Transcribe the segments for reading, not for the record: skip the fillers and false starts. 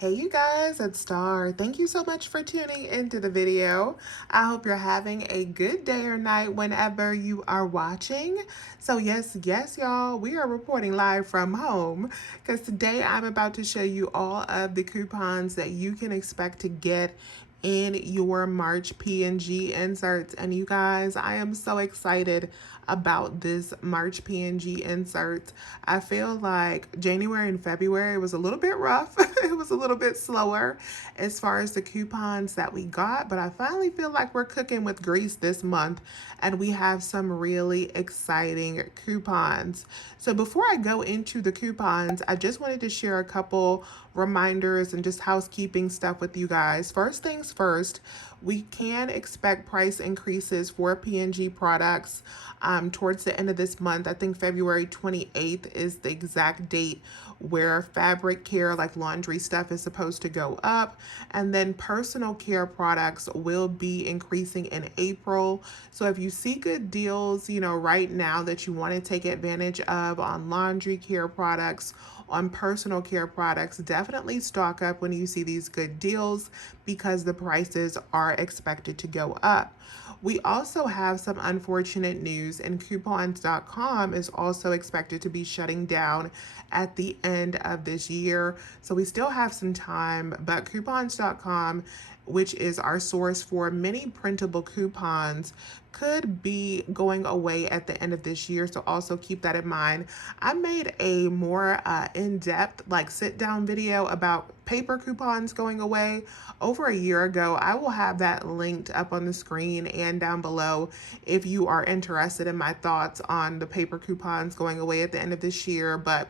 Hey you guys, it's Star. Thank you so much for tuning into the video. I hope you're having a good day or night whenever you are watching. So yes, y'all, we are reporting live from home because today I'm about to show you all of the coupons that you can expect to get in your March P&G inserts. And you guys, I am so excited about this March P&G inserts. I feel like January and February was a little bit rough. It was a little bit slower as far as the coupons that we got, but I finally feel like we're cooking with grease this month and we have some really exciting coupons. So before I go into the coupons, I just wanted to share a couple reminders and just housekeeping stuff with you guys. First things first, we can expect price increases for P&G products towards the end of this month. I think February 28th is the exact date where fabric care like laundry stuff is supposed to go up, and then personal care products will be increasing in April. So if you see good deals, right now that you want to take advantage of on laundry care products, on personal care products, definitely stock up when you see these good deals because the prices are expected to go up. We also have some unfortunate news, and coupons.com is also expected to be shutting down at the end of this year. So we still have some time, but coupons.com, which is our source for many printable coupons, could be going away at the end of this year. So also keep that in mind. I made a more in-depth sit down video about paper coupons going away over a year ago. I will have that linked up on the screen and down below if you are interested in my thoughts on the paper coupons going away at the end of this year. But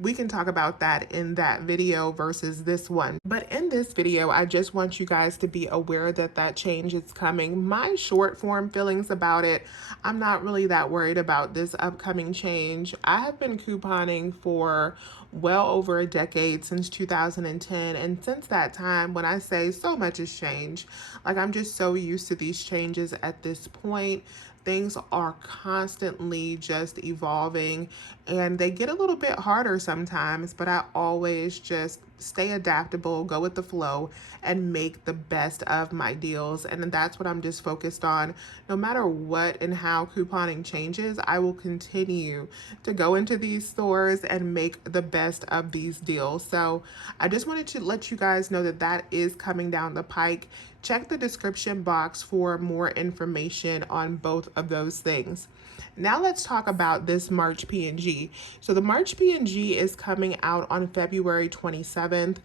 we can talk about that in that video versus this one. But in this video, I just want you guys to be aware that that change is coming. My short form feelings about it, I'm not really that worried about this upcoming change. I have been couponing for well over a decade, since 2010, and since that time, when I say so much has changed, I'm just so used to these changes at this point. Things are constantly just evolving and they get a little bit harder sometimes, but I always just stay adaptable, go with the flow, and make the best of my deals. And that's what I'm just focused on. No matter what and how couponing changes, I will continue to go into these stores and make the best of these deals. So I just wanted to let you guys know that that is coming down the pike. Check the description box for more information on both of those things. Now let's talk about this March P&G. So the March P&G is coming out on February 27th.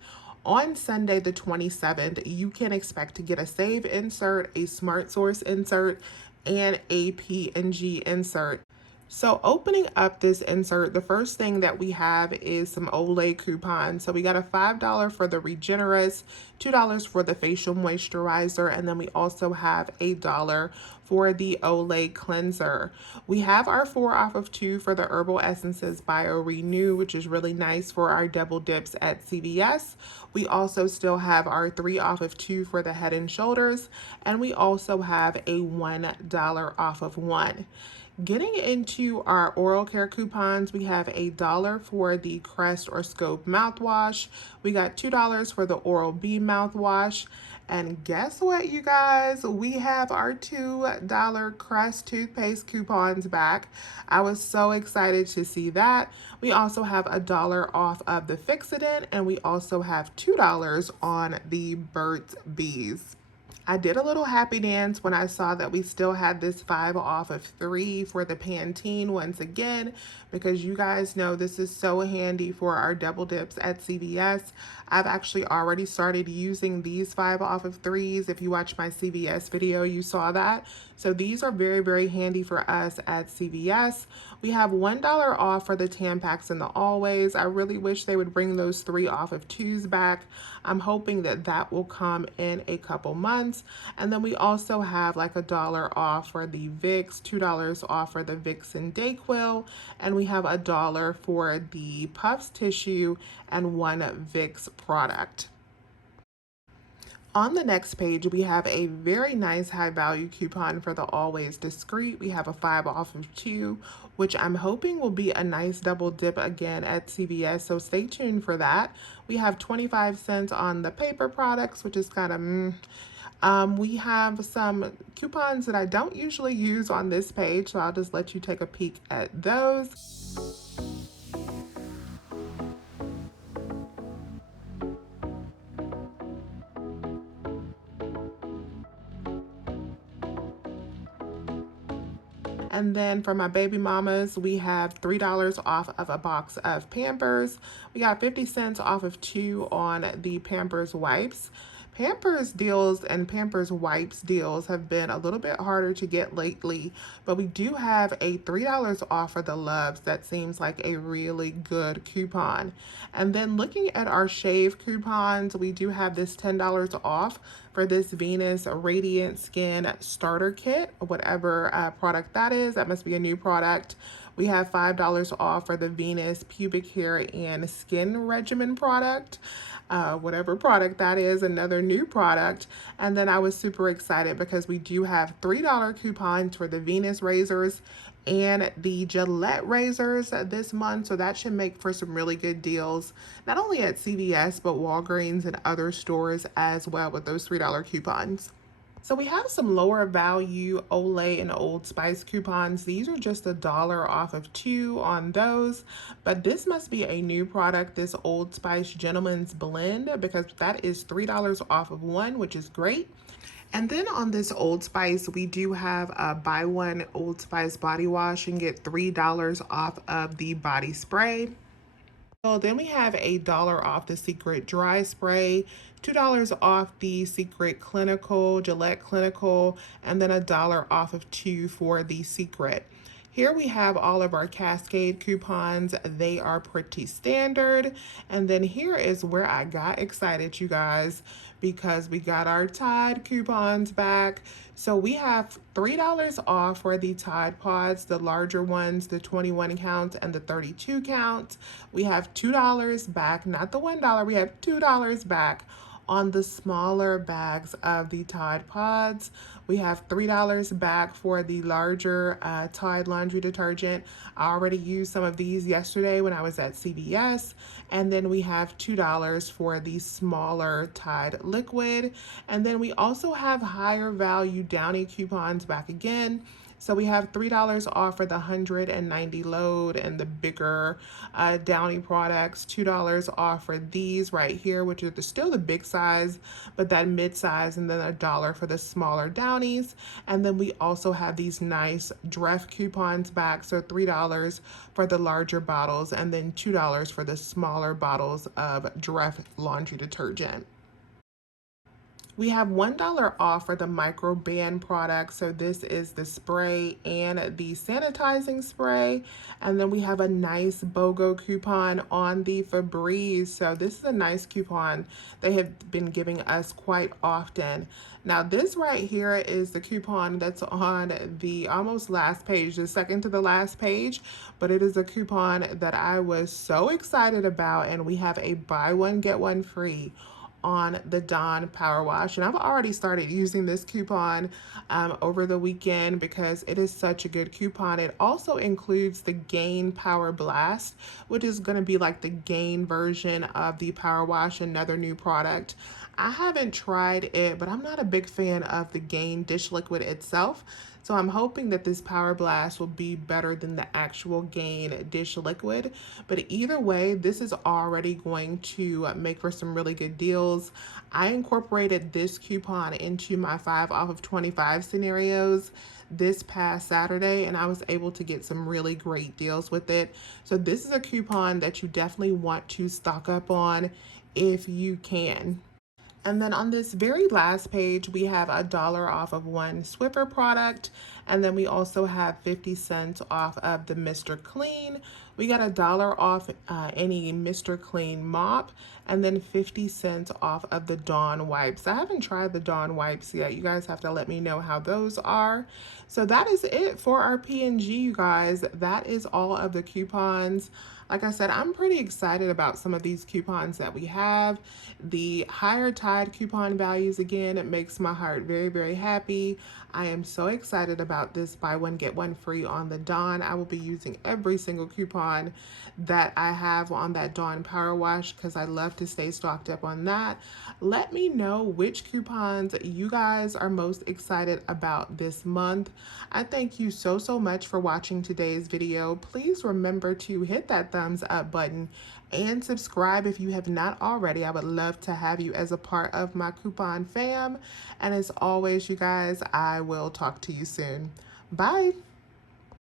On Sunday the 27th, you can expect to get a Save insert, a Smart Source insert, and a P&G insert. So opening up this insert, the first thing that we have is some Olay coupons. So we got a $5 for the Regenerous, $2 for the facial moisturizer, and then we also have $1 for the Olay cleanser. We have our 4 off of 2 for the Herbal Essences Bio Renew, which is really nice for our double dips at CVS. We also still have our 3 off of 2 for the Head and Shoulders, and we also have a $1 off of 1. Getting into our oral care coupons, we have $1 for the Crest or Scope mouthwash. We got $2 for the Oral-B mouthwash. And guess what, you guys? We have our $2 Crest toothpaste coupons back. I was so excited to see that. We also have $1 off of the Fixodent, and we also have $2 on the Burt's Bees. I did a little happy dance when I saw that we still had this 5 off of 3 for the Pantene once again, because you guys know this is so handy for our double dips at CVS. I've actually already started using these 5 off of 3s. If you watched my CVS video, you saw that. So these are very, very handy for us at CVS. We have $1 off for the Tampax and the Always. I really wish they would bring those 3 off of 2s back. I'm hoping that that will come in a couple months. And then we also have $1 off for the Vicks, $2 off for the Vicks and Dayquil, and we have $1 for the Puffs tissue and 1 Vicks product. On the next page, we have a very nice high value coupon for the Always Discreet. We have a 5 off of 2, which I'm hoping will be a nice double dip again at CVS. So stay tuned for that. We have 25 cents on the paper products, which is kind of we have some coupons that I don't usually use on this page, so I'll just let you take a peek at those. And then for my baby mamas, we have $3 off of a box of Pampers. We got 50 cents off of 2 on the Pampers wipes. Pampers deals and Pampers wipes deals have been a little bit harder to get lately, but we do have a $3 off for the Loves. That seems like a really good coupon. And then looking at our shave coupons, we do have this $10 off for this Venus Radiant Skin Starter Kit, whatever product that is. That must be a new product. We have $5 off for the Venus Pubic Hair and Skin Regimen product. Whatever product that is, another new product. And then I was super excited because we do have $3 coupons for the Venus razors and the Gillette razors this month. So that should make for some really good deals, not only at CVS, but Walgreens and other stores as well with those $3 coupons. So we have some lower value Olay and Old Spice coupons. These are just $1 off of 2 on those, but this must be a new product, this Old Spice Gentleman's Blend, because that is $3 off of 1, which is great. And then on this Old Spice, we do have a buy one Old Spice body wash and get $3 off of the body spray. So then we have $1 off the Secret Dry Spray, $2 off the Secret Clinical, Gillette Clinical, and then $1 off of 2 for the Secret. Here we have all of our Cascade coupons. They are pretty standard. And then here is where I got excited, you guys, because we got our Tide coupons back. So we have $3 off for the Tide Pods, the larger ones, the 21 count and the 32 count. We have $2 back, not the $1, we have $2 back on the smaller bags of the Tide Pods. We have $3 back for the larger Tide laundry detergent. I already used some of these yesterday when I was at CVS. And then we have $2 for the smaller Tide liquid. And then we also have higher value Downy coupons back again. So we have $3 off for the 190 load and the bigger Downy products, $2 off for these right here, which are still the big size, but that mid size, and then $1 for the smaller Downies. And then we also have these nice Dreft coupons back, so $3 for the larger bottles, and then $2 for the smaller bottles of Dreft laundry detergent. We have $1 off for the microban product. So this is the spray and the sanitizing spray. And then we have a nice BOGO coupon on the Febreze. So this is a nice coupon they have been giving us quite often. Now this right here is the coupon that's on the almost last page, the second to the last page, but it is a coupon that I was so excited about, and we have a buy one, get one free on the Dawn Power Wash. And I've already started using this coupon over the weekend because it is such a good coupon. It also includes the Gain Power Blast, which is going to be like the Gain version of the Power Wash, another new product. I haven't tried it, but I'm not a big fan of the Gain dish liquid itself. So I'm hoping that this Power Blast will be better than the actual Gain dish liquid. But either way, this is already going to make for some really good deals. I incorporated this coupon into my 5 off of 25 scenarios this past Saturday, and I was able to get some really great deals with it. So this is a coupon that you definitely want to stock up on if you can. And then on this very last page, we have $1 off of 1 Swiffer product. And then we also have 50 cents off of the Mr. Clean. We got $1 off any Mr. Clean mop, and then 50 cents off of the Dawn wipes. I haven't tried the Dawn wipes yet. You guys have to let me know how those are. So that is it for our P&G, you guys. That is all of the coupons. Like I said, I'm pretty excited about some of these coupons that we have. The higher Tide coupon values, again, it makes my heart very, very happy. I am so excited about this buy one, get one free on the Dawn. I will be using every single coupon that I have on that Dawn Power Wash because I love to stay stocked up on that. Let me know which coupons you guys are most excited about this month. I thank you so, so much for watching today's video. Please remember to hit that thumbs up button and subscribe if you have not already. I would love to have you as a part of my coupon fam. And as always, you guys, I will talk to you soon. Bye.